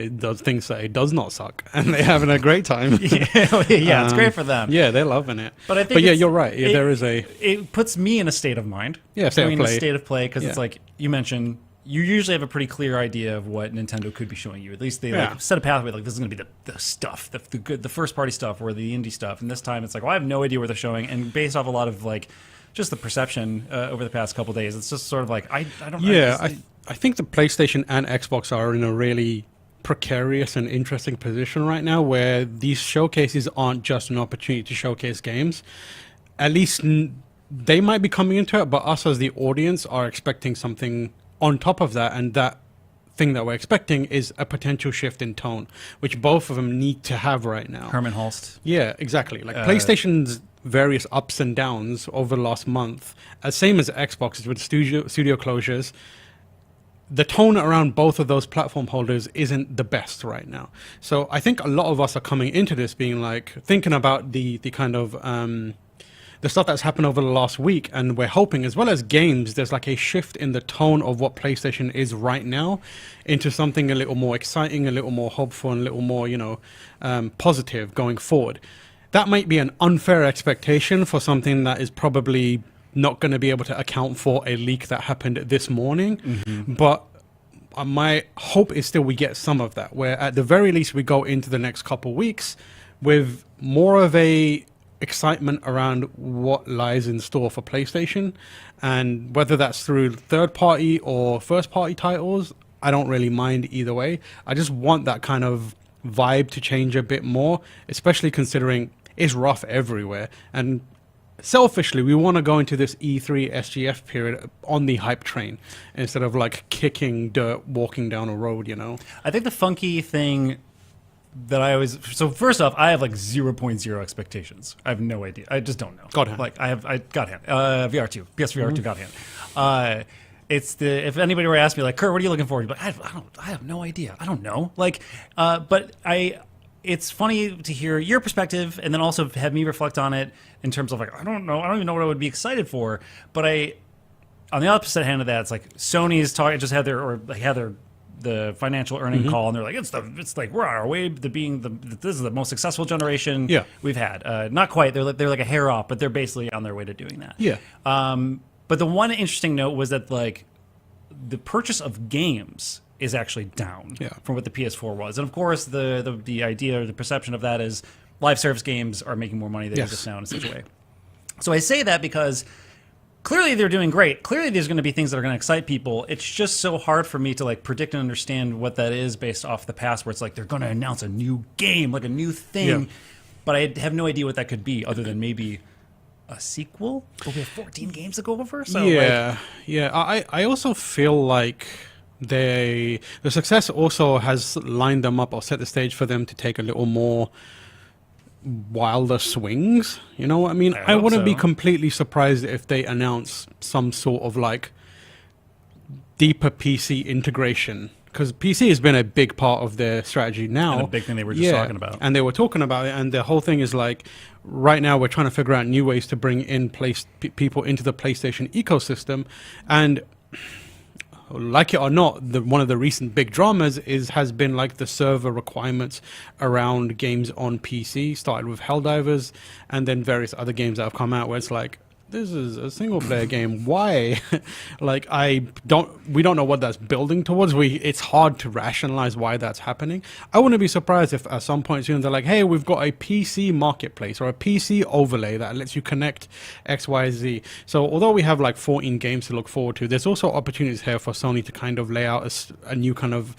it does things that it does not suck, and they're having a great time. Yeah, it's great for them. Yeah, they're loving it. But I think, yeah, you're right. Yeah, there is a. It puts me in a state of mind. Yeah, state of play. State of play, because it's like you mentioned. You usually have a pretty clear idea of what Nintendo could be showing you. At least they like set a pathway. Like, this is going to be the stuff, the good, the first party stuff, or the indie stuff. And this time, it's like, well, I have no idea what they're showing. And based off a lot of like just the perception over the past couple of days, it's just sort of like I don't. Yeah, I think the PlayStation and Xbox are in a really precarious and interesting position right now, where these showcases aren't just an opportunity to showcase games. At least they might be coming into it, but us as the audience are expecting something on top of that, and that thing that we're expecting is a potential shift in tone, which both of them need to have right now. Herman Hulst. Yeah, exactly. Like PlayStation's various ups and downs over the last month, same as Xbox's with studio closures, the tone around both of those platform holders isn't the best right now. So I think a lot of us are coming into this being like, thinking about the kind of the stuff that's happened over the last week, and we're hoping, as well as games, there's like a shift in the tone of what PlayStation is right now into something a little more exciting, a little more hopeful, and a little more, positive going forward. That might be an unfair expectation for something that is probably not going to be able to account for a leak that happened this morning, but my hope is still we get some of that, where at the very least we go into the next couple weeks with more of a excitement around what lies in store for PlayStation, and whether that's through third-party or first-party titles, I don't really mind either way. I just want that kind of vibe to change a bit more, especially considering it's rough everywhere, and selfishly we want to go into this E3 SGF period on the hype train instead of like kicking dirt walking down a road. I think the funky thing that I always, so first off, I have like 0.0 expectations. I have no idea. I just don't know. God hand. Like I got hand. VR2, PSVR 2 got hand. It's if anybody were to ask me like, Kurt, what are you looking for? You'd be like, I have no idea. I don't know. Like, but it's funny to hear your perspective, and then also have me reflect on it in terms of like, I don't know. I don't even know what I would be excited for. But on the opposite hand of that, it's like Sony's just had the financial earning call, and they're like, it's like we're on our way to being this is the most successful generation we've had. Not quite. They're like a hair off, but they're basically on their way to doing that. Yeah. But the one interesting note was that like the purchase of games is actually down from what the PS4 was, and of course the idea or the perception of that is live service games are making more money than just now in such a way. So I say that because clearly they're doing great. Clearly there's going to be things that are going to excite people. It's just so hard for me to like predict and understand what that is based off the past, where it's like they're going to announce a new game, like a new thing, but I have no idea what that could be other than maybe a sequel. But we have 14 games to go over. So I also feel like the success also has lined them up or set the stage for them to take a little more wilder swings. You know what I mean? I wouldn't be completely surprised if they announce some sort of like deeper PC integration, because PC has been a big part of their strategy now. And a big thing they were just talking about. And they were talking about it, and the whole thing is like, right now we're trying to figure out new ways to bring in people into the PlayStation ecosystem, and like it or not, one of the recent big dramas has been like the server requirements around games on PC. Started with Helldivers, and then various other games that have come out where it's like, this is a single player game. Why? Like, we don't know what that's building towards. It's hard to rationalize why that's happening. I wouldn't be surprised if at some point soon they're like, hey, we've got a PC marketplace or a PC overlay that lets you connect X, Y, Z. So although we have like 14 games to look forward to, there's also opportunities here for Sony to kind of lay out a new kind of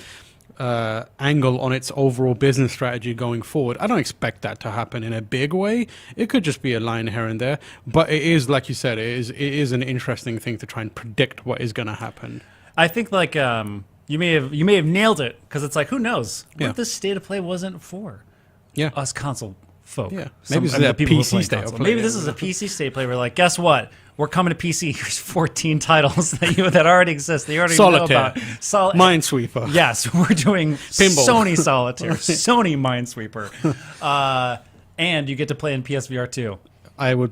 angle on its overall business strategy going forward. I don't expect that to happen in a big way. It could just be a line here and there, but it is, like you said, it is an interesting thing to try and predict what is going to happen. I think like you may have nailed it, because it's like, who knows what if this state of play wasn't for us console folk. Maybe this is a PC state of play. Maybe this is a PC state of play. We're like, guess what? We're coming to PC. Here's 14 titles that already exist. They already know about. Minesweeper. Yes, we're doing Pinball. Sony Solitaire, Sony Minesweeper, and you get to play in PSVR 2. I would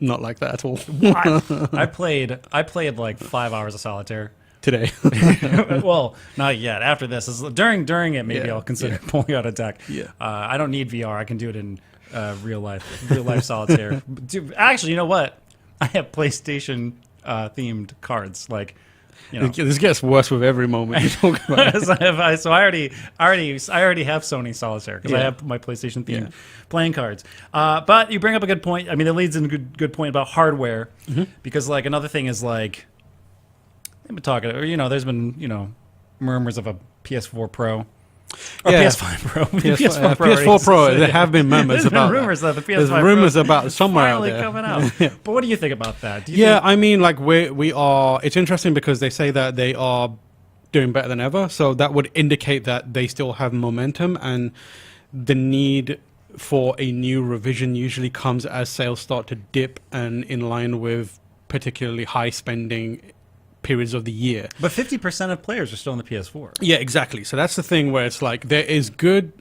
not like that at all. What? I played like 5 hours of Solitaire. today. Well, not yet. After this, during it, maybe I'll consider pulling out a deck. Yeah. I don't need VR. I can do it in real life solitaire. Actually, you know what? I have PlayStation themed cards. Like, you know, This gets worse with every moment you talk about it. so I already have Sony Solitaire because I have my PlayStation themed playing cards. But you bring up a good point. I mean, it leads in a good point about hardware because like another thing is like they've been talking. You know, there's been murmurs of a PS4 Pro. Or PS5 Pro. PS4 Pro. There have been murmurs about rumors that the PS5 There's rumors about somewhere out there. Coming out. But what do you think about that? I mean, like we are. It's interesting because they say that they are doing better than ever. So that would indicate that they still have momentum, and the need for a new revision usually comes as sales start to dip and in line with particularly high spending periods of the year. But 50% of players are still on the PS4. Yeah, exactly. So that's the thing where it's like there is good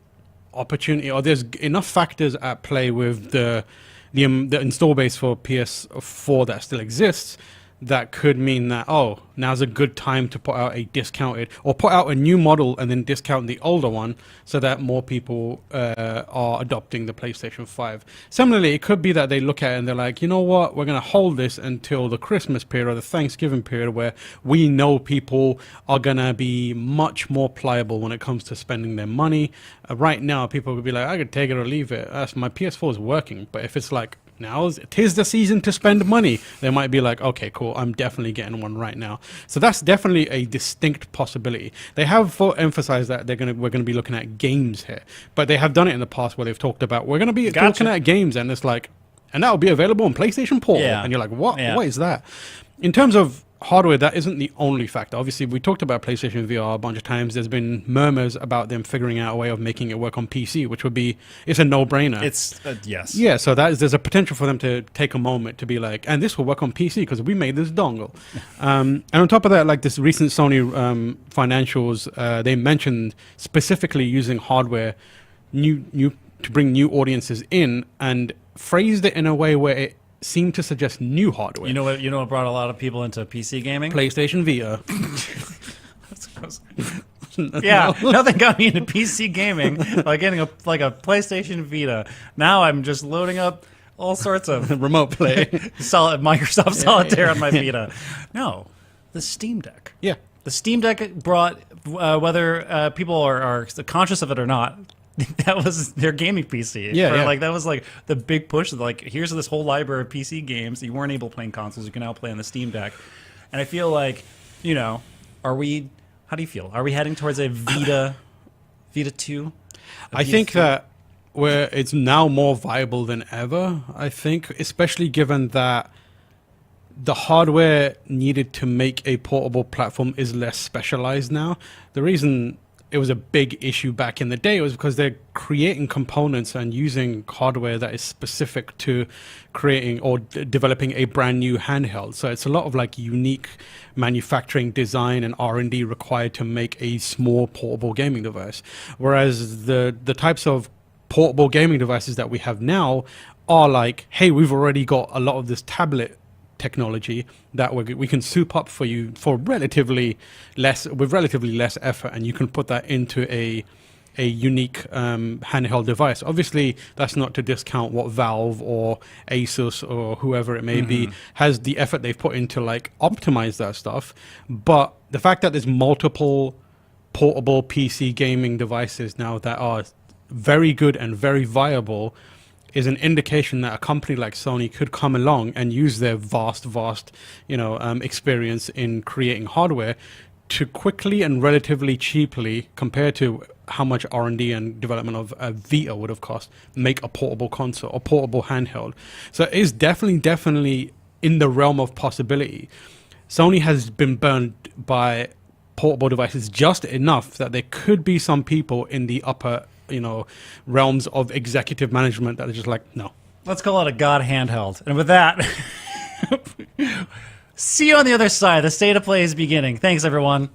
opportunity, or there's enough factors at play with the install base for PS4 that still exists that could mean that, oh, now's a good time to put out a discounted, or put out a new model and then discount the older one so that more people are adopting the PlayStation 5. Similarly, it could be that they look at it and they're like, you know what, we're going to hold this until the Christmas period or the Thanksgiving period where we know people are going to be much more pliable when it comes to spending their money. Right now, people would be like, I could take it or leave it. My PS4 is working. But if it's like, now tis the season to spend money, they might be like, okay, cool, I'm definitely getting one right now. So that's definitely a distinct possibility. They have emphasized that we're gonna be looking at games here, but they have done it in the past where they've talked about we're gonna be looking at games, and it's like, and that'll be available on PlayStation Portal, and you're like, what? What is that? In terms of hardware, that isn't the only factor. Obviously, we talked about PlayStation VR a bunch of times. There's been murmurs about them figuring out a way of making it work on PC, which would be, it's a no-brainer. It's yes. Yeah, so there's a potential for them to take a moment to be like, and this will work on PC because we made this dongle. And on top of that, like this recent Sony financials, they mentioned specifically using hardware new to bring new audiences in, and phrased it in a way where it seemed to suggest new hardware. You know what brought a lot of people into PC gaming? PlayStation VR. Yeah, nothing got me into PC gaming like getting a PlayStation Vita. Now I'm just loading up all sorts of remote play, Microsoft Solitaire on my Vita. No, the Steam Deck. Yeah, the Steam Deck brought whether people are conscious of it or not. That was their gaming PC. Like that was like the big push. Like, here's this whole library of PC games that you weren't able to play in consoles. You can now play on the Steam Deck. And I feel like, how do you feel? Are we heading towards a Vita 2? I think that where it's now more viable than ever. I think, especially given that the hardware needed to make a portable platform is less specialized now. The reason it was a big issue back in the day was because they're creating components and using hardware that is specific to creating or developing a brand new handheld. So it's a lot of like unique manufacturing design and R&D required to make a small portable gaming device. Whereas the types of portable gaming devices that we have now are like, hey, we've already got a lot of this tablet technology that we can soup up for you for relatively less effort, and you can put that into a unique handheld device. Obviously, that's not to discount what Valve or ASUS or whoever it may be has the effort they've put into like optimize that stuff. But the fact that there's multiple portable PC gaming devices now that are very good and very viable is an indication that a company like Sony could come along and use their vast, experience in creating hardware to quickly and relatively cheaply, compared to how much R&D and development of a Vita would have cost, make a portable console or portable handheld. So it is definitely in the realm of possibility. Sony has been burned by portable devices just enough that there could be some people in the upper realms of executive management that are just like, no. Let's call it a God handheld. And with that, see you on the other side. The state of play is beginning. Thanks, everyone.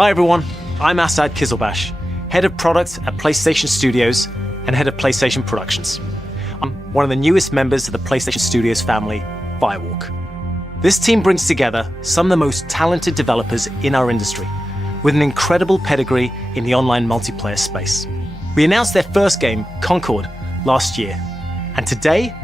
Hi everyone, I'm Asad Kizilbash, Head of Product at PlayStation Studios and Head of PlayStation Productions. I'm one of the newest members of the PlayStation Studios family, Firewalk. This team brings together some of the most talented developers in our industry, with an incredible pedigree in the online multiplayer space. We announced their first game, Concord, last year, and today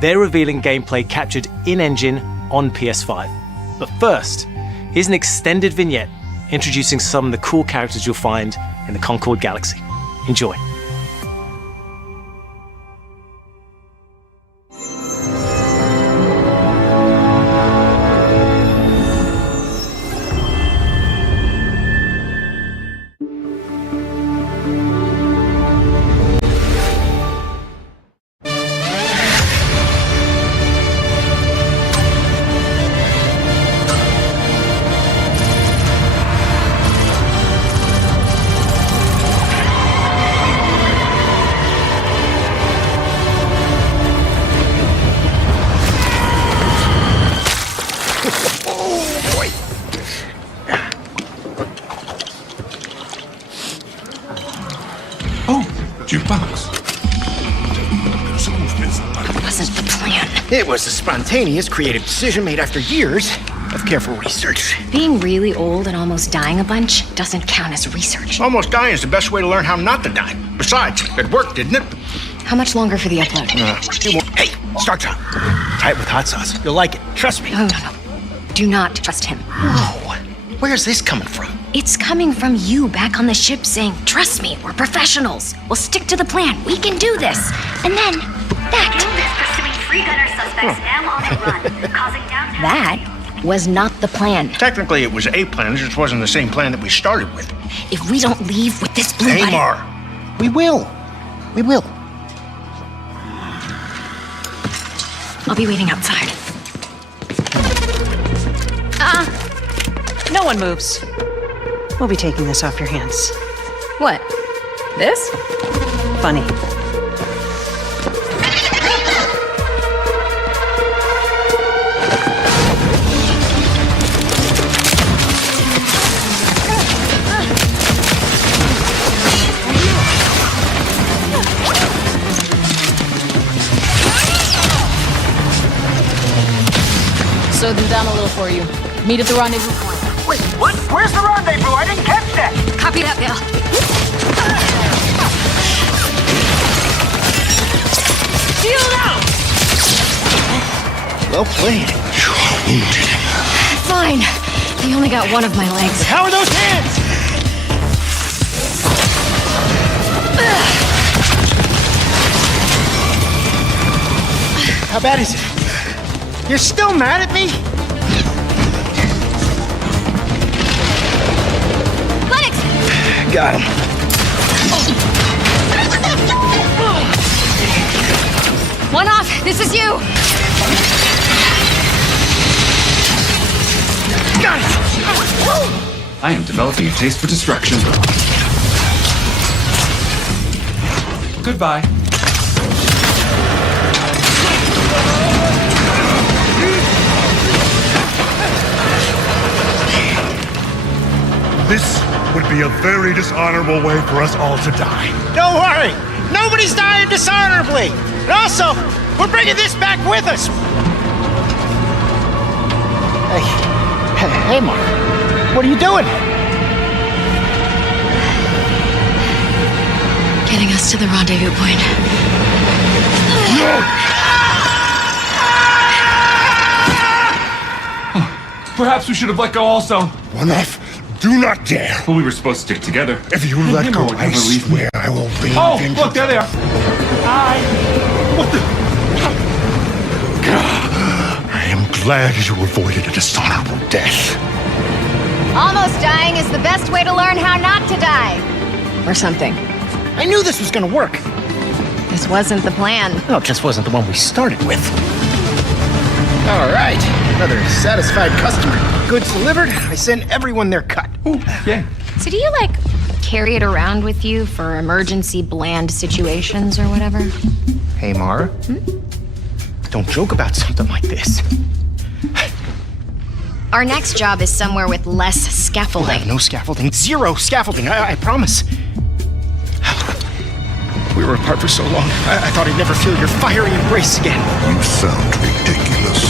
they're revealing gameplay captured in-engine on PS5. But first, here's an extended vignette introducing some of the cool characters you'll find in the Concord Galaxy. Enjoy. It was a spontaneous, creative decision made after years of careful research. Being really old and almost dying a bunch doesn't count as research. Almost dying is the best way to learn how not to die. Besides, it worked, didn't it? How much longer for the upload? Hey, start time. Try it with hot sauce. You'll like it. Trust me. No. Do not trust him. Whoa. Where's this coming from? It's coming from you back on the ship saying, trust me, we're professionals. We'll stick to the plan. We can do this. And then, that. Three gunner suspects now on the run, causing downtown. That was not the plan. Technically, it was a plan. It just wasn't the same plan that we started with. If we don't leave with this blue button... Amar, we will. We will. I'll be waiting outside. No one moves. We'll be taking this off your hands. What? This? Funny. Slow them down a little for you. Meet at the rendezvous point. Wait, what? Where's the rendezvous? I didn't catch that. Copy that, Bill. Shield out! Well played. You are wounded. Fine. He only got one of my legs. How are those hands? How bad is it? You're still mad at me? Lennox! Got him. One off. This is you. Got it! I am developing a taste for destruction. Goodbye. This would be a very dishonorable way for us all to die. Don't worry. Nobody's dying dishonorably. And also, we're bringing this back with us. Hey, Mark. What are you doing? Getting us to the rendezvous point. Perhaps we should have let go also. One off. Do not dare. But we were supposed to stick together. If you let go, I swear I will bring vengeance. Look, there they are. What the? I am glad you avoided a dishonorable death. Almost dying is the best way to learn how not to die. Or something. I knew this was gonna work. This wasn't the plan. No, it just wasn't the one we started with. All right. Another satisfied customer. Goods delivered. I sent everyone their cut. Ooh, yeah. So do you, carry it around with you for emergency bland situations or whatever? Hey, Mara. Don't joke about something like this. Our next job is somewhere with less scaffolding. No scaffolding. Zero scaffolding, I promise. We were apart for so long. I thought I'd never feel your fiery embrace again. You sound ridiculous.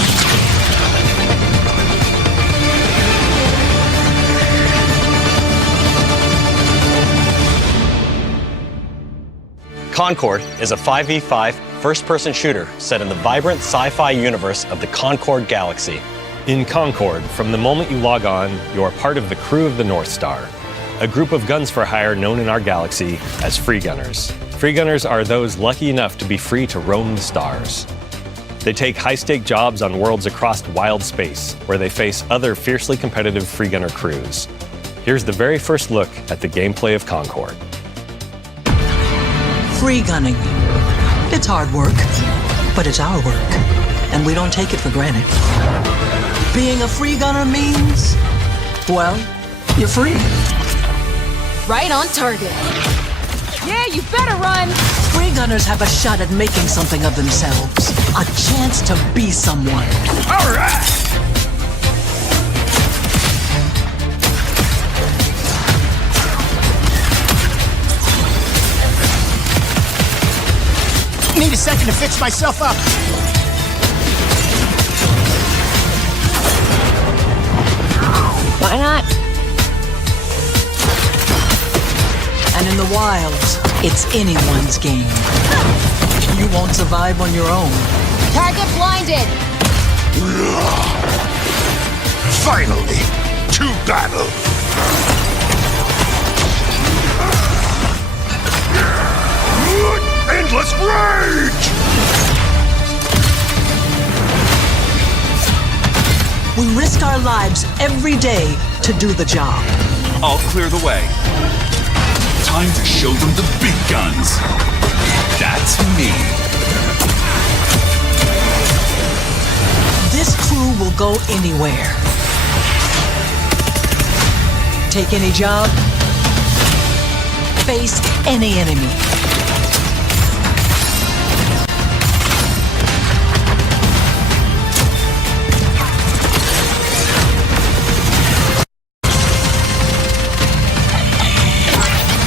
Concord is a 5v5 first-person shooter set in the vibrant sci-fi universe of the Concord Galaxy. In Concord, from the moment you log on, you are part of the crew of the North Star, a group of guns for hire known in our galaxy as free gunners. Free gunners are those lucky enough to be free to roam the stars. They take high-stake jobs on worlds across wild space, where they face other fiercely competitive free gunner crews. Here's the very first look at the gameplay of Concord. Free gunning. It's hard work, but it's our work, and we don't take it for granted. Being a free gunner means, well, you're free. Right on target. Yeah, you better run. Free gunners have a shot at making something of themselves, a chance to be someone. All right! Need a second to fix myself up. Why not? And in the wilds, it's anyone's game. You won't survive on your own. Target blinded. Finally, to battle. Endless rage! We risk our lives every day to do the job. I'll clear the way. Time to show them the big guns. That's me. This crew will go anywhere. Take any job. Face any enemy.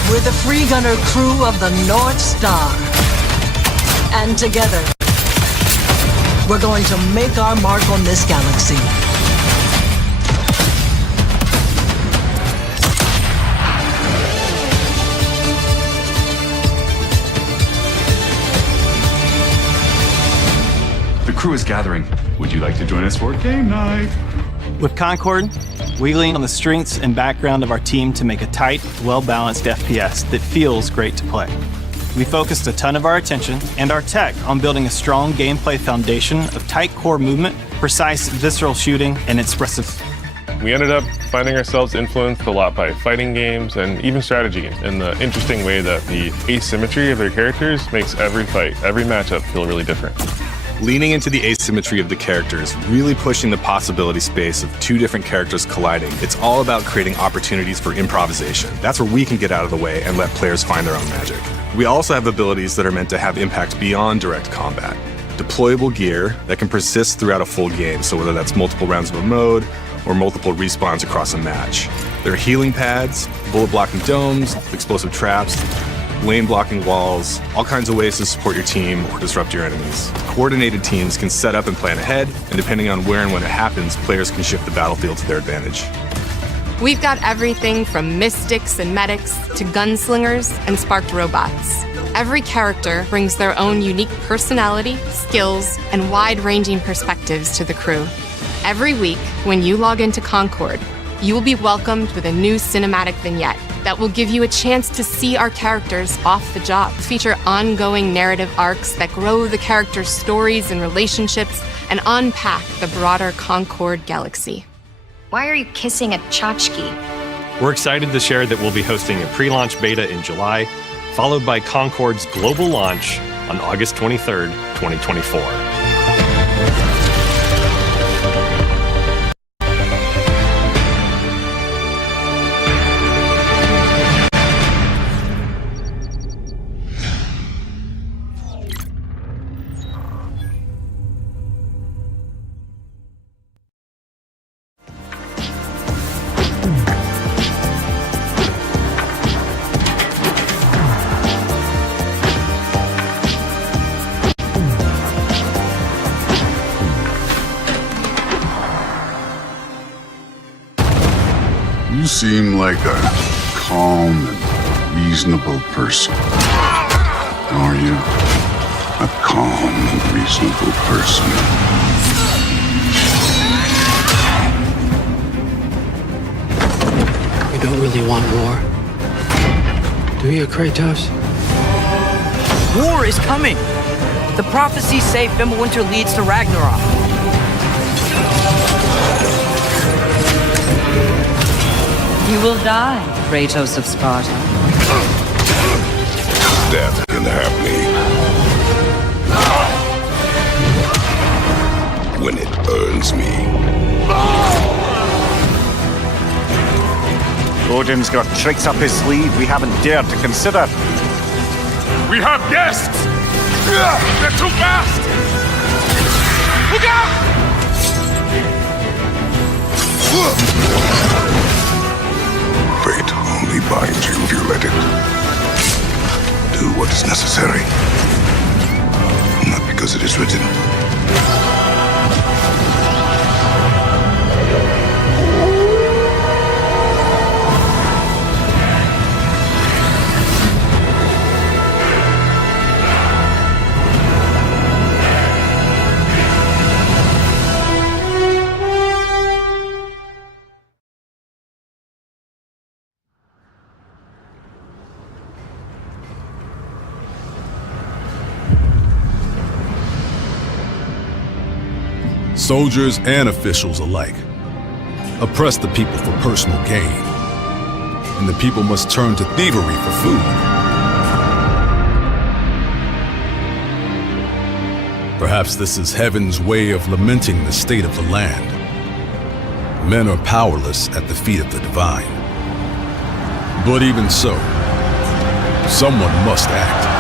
We're the free gunner crew of the North Star. And together, we're going to make our mark on this galaxy. The crew is gathering. Would you like to join us for game night? With Concord, we lean on the strengths and background of our team to make a tight, well-balanced FPS that feels great to play. We focused a ton of our attention and our tech on building a strong gameplay foundation of tight core movement, precise visceral shooting, and expressive. We ended up finding ourselves influenced a lot by fighting games and even strategy games in the interesting way that the asymmetry of their characters makes every fight, every matchup feel really different. Leaning into the asymmetry of the characters, really pushing the possibility space of two different characters colliding. It's all about creating opportunities for improvisation. That's where we can get out of the way and let players find their own magic. We also have abilities that are meant to have impact beyond direct combat. Deployable gear that can persist throughout a full game, so whether that's multiple rounds of a mode or multiple respawns across a match. There are healing pads, bullet blocking domes, explosive traps, lane blocking walls, all kinds of ways to support your team or disrupt your enemies. Coordinated teams can set up and plan ahead, and depending on where and when it happens, players can shift the battlefield to their advantage. We've got everything from mystics and medics to gunslingers and sparked robots. Every character brings their own unique personality, skills, and wide-ranging perspectives to the crew. Every week, when you log into Concord, you will be welcomed with a new cinematic vignette that will give you a chance to see our characters off the job, feature ongoing narrative arcs that grow the characters' stories and relationships, and unpack the broader Concord galaxy. Why are you kissing a tchotchke? We're excited to share that we'll be hosting a pre-launch beta in July, followed by Concord's global launch on August 23rd, 2024. seem like a calm and reasonable person. Are you? A calm and reasonable person. You don't really want war, do you, Kratos? War is coming! The prophecies say Fimbulwinter leads to Ragnarok. You will die, Kratos of Sparta. Death can have me. When it earns me. Odin's got tricks up his sleeve we haven't dared to consider. We have guests! They're too fast! Look out! Fate only binds you if you let it. Do what is necessary. Not because it is written. Soldiers and officials alike oppress the people for personal gain, and the people must turn to thievery for food. Perhaps this is heaven's way of lamenting the state of the land. Men are powerless at the feet of the divine. But even so, someone must act.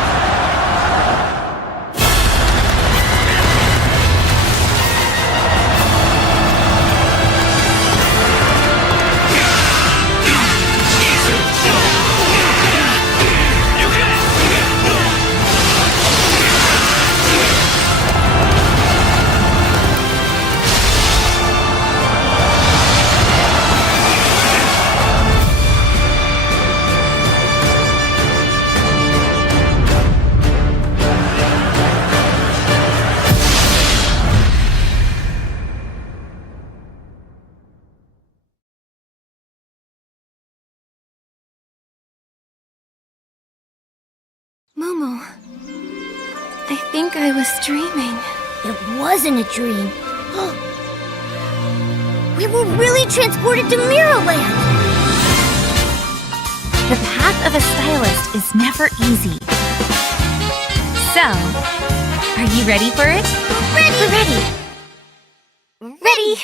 Momo, I think I was dreaming. It wasn't a dream. We were really transported to Mirrorland! The path of a stylist is never easy. So, are you ready for it? Ready! Ready!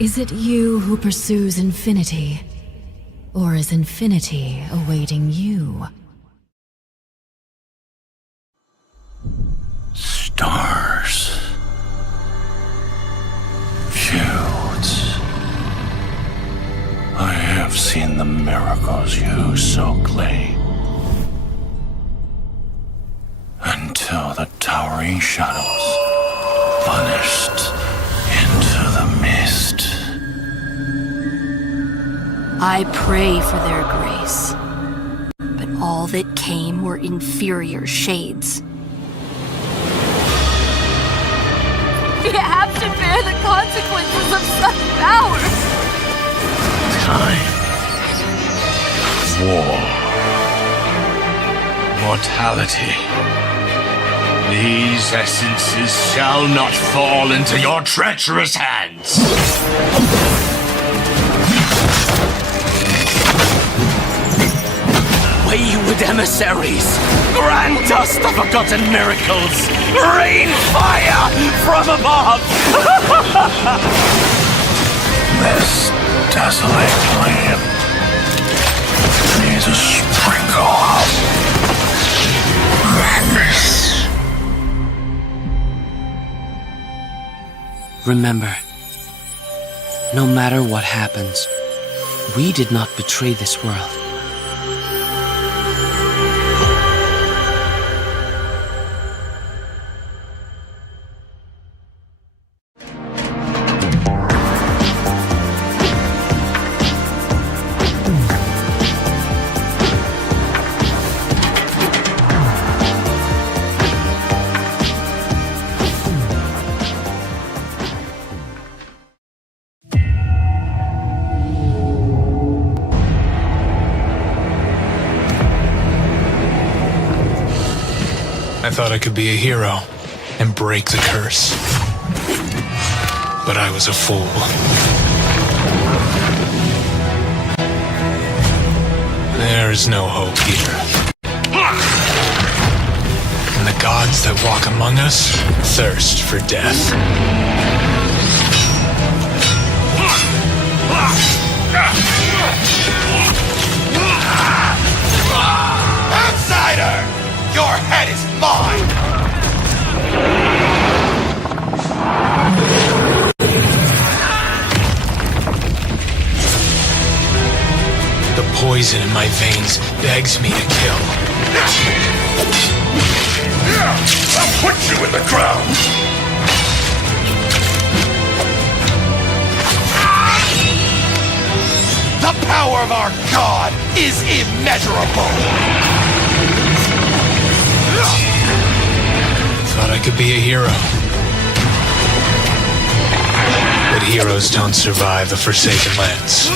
Is it you who pursues infinity? Or is infinity awaiting you? Stars. Fields. I have seen the miracles you so claim. Until the towering shadows vanished into the mist. I pray for their grace, but all that came were inferior shades. We have to finish the consequences of such power. Time. War. Mortality. These essences shall not fall into your treacherous hands. Wayward emissaries, grant us the forgotten miracles. Rain fire from above. This desolate land needs a sprinkle of madness. Remember, no matter what happens, we did not betray this world. I thought I could be a hero and break the curse. But I was a fool. There is no hope here. And the gods that walk among us thirst for death. Outsider! Your head is mine! The poison in my veins begs me to kill. I'll put you in the ground! The power of our god is immeasurable! Thought I could be a hero. But heroes don't survive the Forsaken Lands.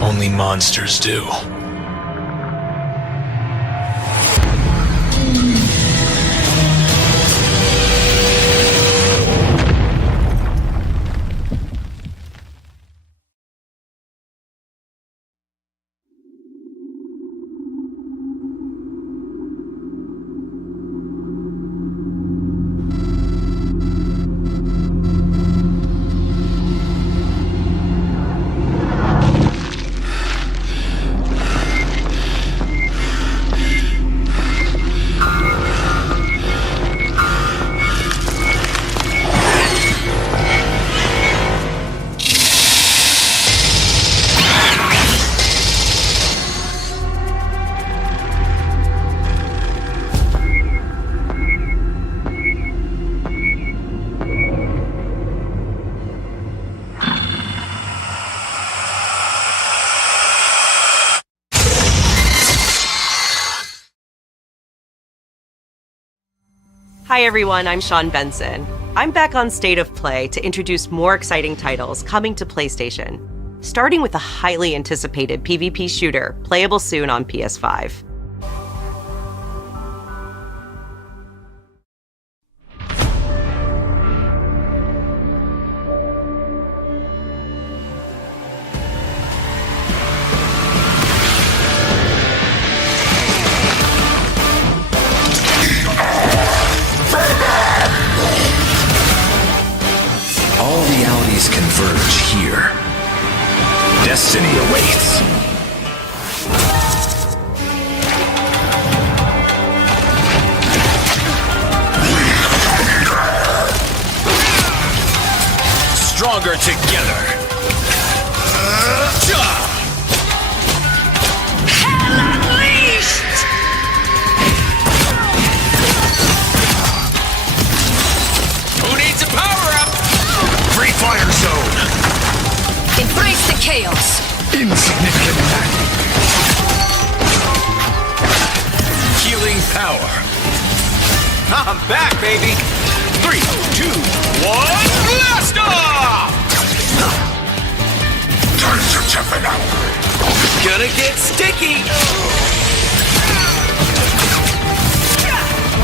Only monsters do. Hi everyone, I'm Sean Benson. I'm back on State of Play to introduce more exciting titles coming to PlayStation, starting with a highly anticipated PvP shooter, playable soon on PS5. All realities converge here. Destiny awaits. Stronger together. Hell unleashed! Who needs a power-up? Free fire zone! Embrace the chaos! Insignificant attack! Healing power! I'm back, baby! 3, 2, 1, blast off! Turns are tipping out. Gonna get sticky!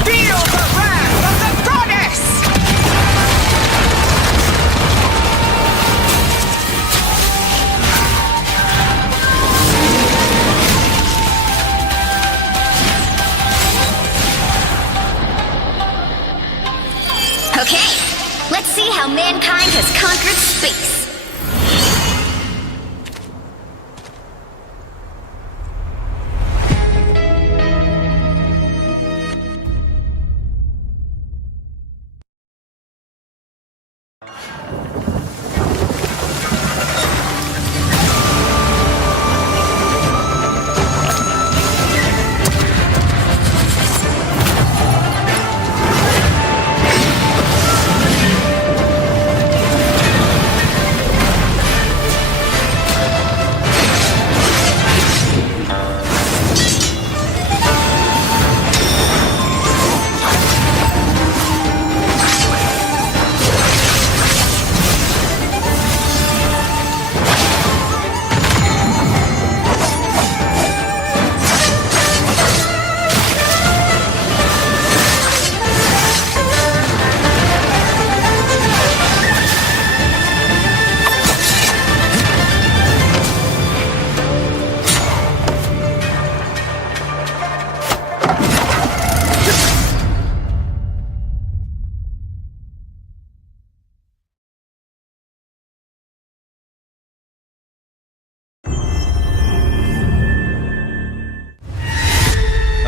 Feel the wrath of the goddess! Okay, let's see how mankind has conquered space.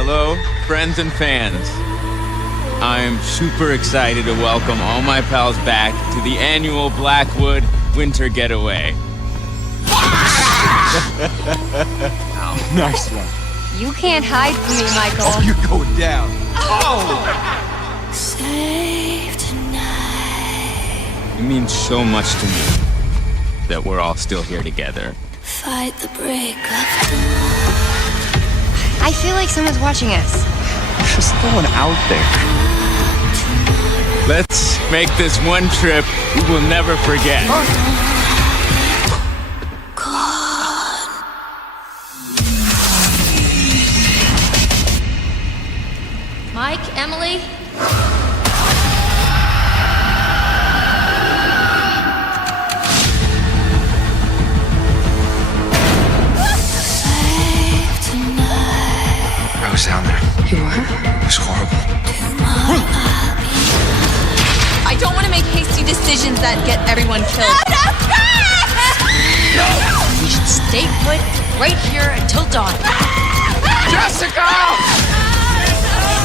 Hello, friends and fans. I'm super excited to welcome all my pals back to the annual Blackwood Winter Getaway. Oh, nice one. You can't hide from me, Michael. Oh, you're going down. Oh! Save tonight. It means so much to me that we're all still here together. Fight the break of dawn. I feel like someone's watching us. There's no one out there. Let's make this one trip we will never forget. Mike, Emily? I was down there. You were? It was horrible. I don't want to make hasty decisions that get everyone killed. We should stay put right here until dawn. Jessica!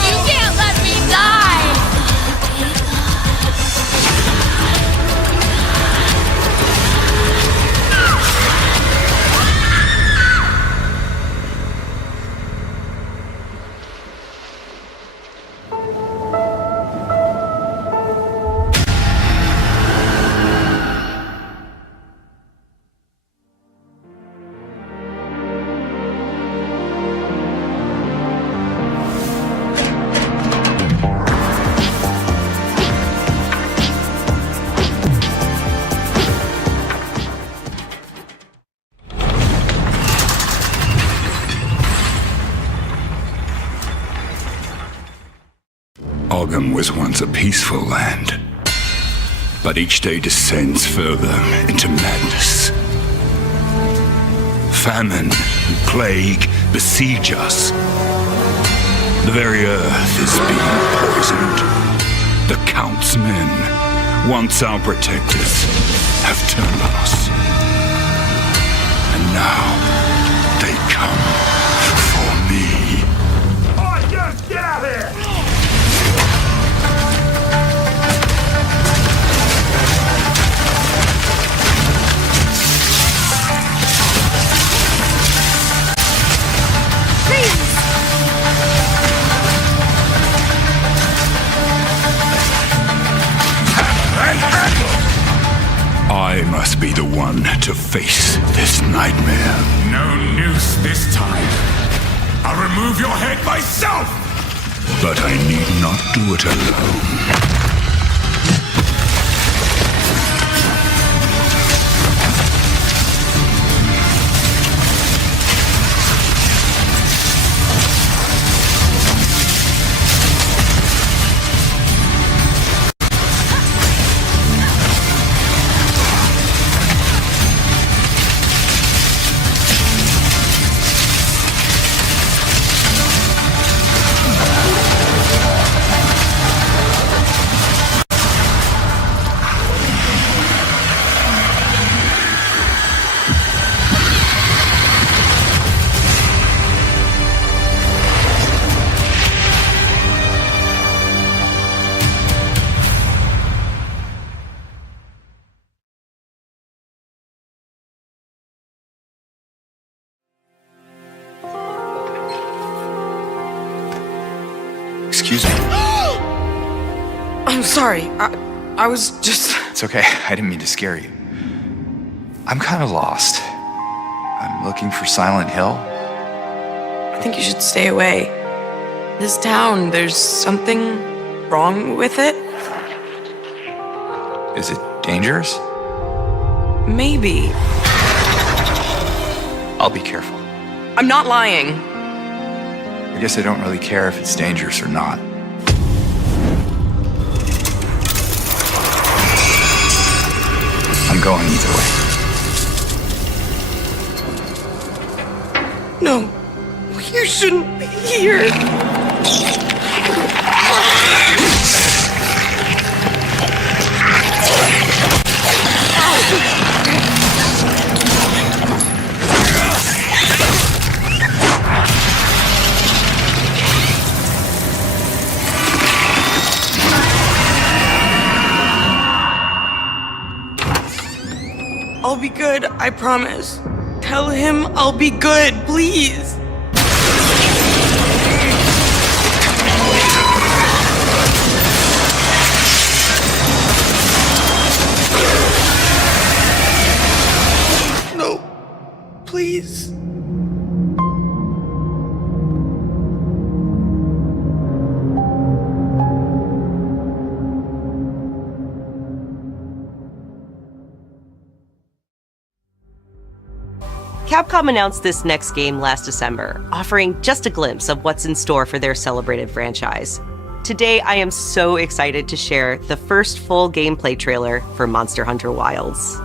You can't let me die! Ogum was once a peaceful land, but each day descends further into madness. Famine and plague besiege us. The very earth is being poisoned. The Count's men, once our protectors, have turned on us. And now they come for me. Oh, just get out of here! I must be the one to face this nightmare. No noose this time. I'll remove your head myself! But I need not do it alone. Excuse me. I'm sorry. I was just... It's okay. I didn't mean to scare you. I'm kind of lost. I'm looking for Silent Hill. I think you should stay away. This town, there's something wrong with it? Is it dangerous? Maybe. I'll be careful. I'm not lying. I guess I don't really care if it's dangerous or not. I'm going either way. No, you shouldn't be here. I'll be good, I promise. Tell him I'll be good, please. No, please. Capcom announced this next game last December, offering just a glimpse of what's in store for their celebrated franchise. Today, I am so excited to share the first full gameplay trailer for Monster Hunter Wilds.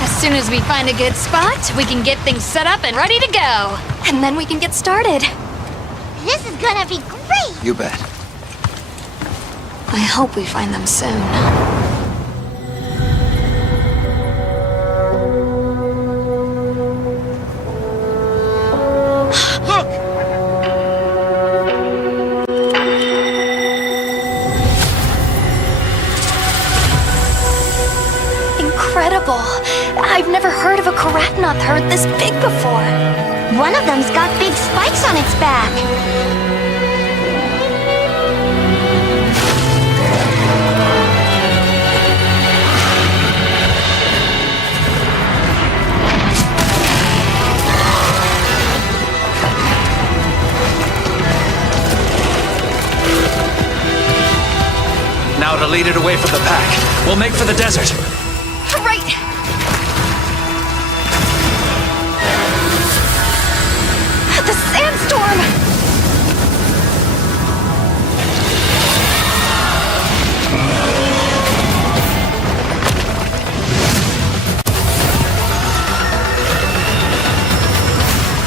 As soon as we find a good spot, we can get things set up and ready to go. And then we can get started. This is gonna be great! You bet. I hope we find them soon. Look! Incredible! I've never heard of a Karatnoth herd this big before. One of them's got big spikes on its back. Now to lead it away from the pack, we'll make for the desert. Right! The sandstorm!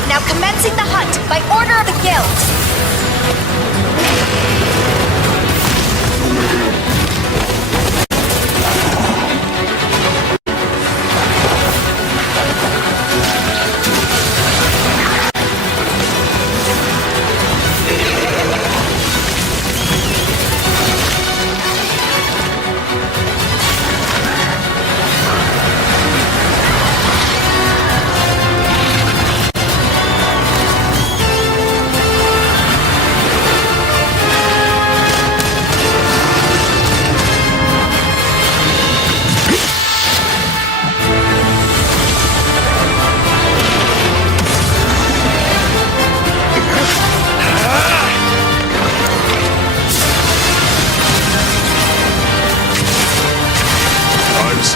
Now commencing the hunt by order of the guild.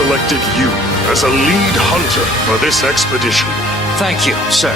selected you as a lead hunter for this expedition. Thank you, sir.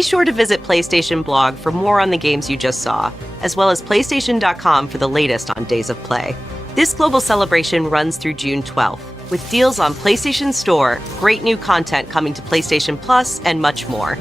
Be sure to visit PlayStation Blog for more on the games you just saw, as well as PlayStation.com for the latest on Days of Play. This global celebration runs through June 12th, with deals on PlayStation Store, great new content coming to PlayStation Plus, and much more.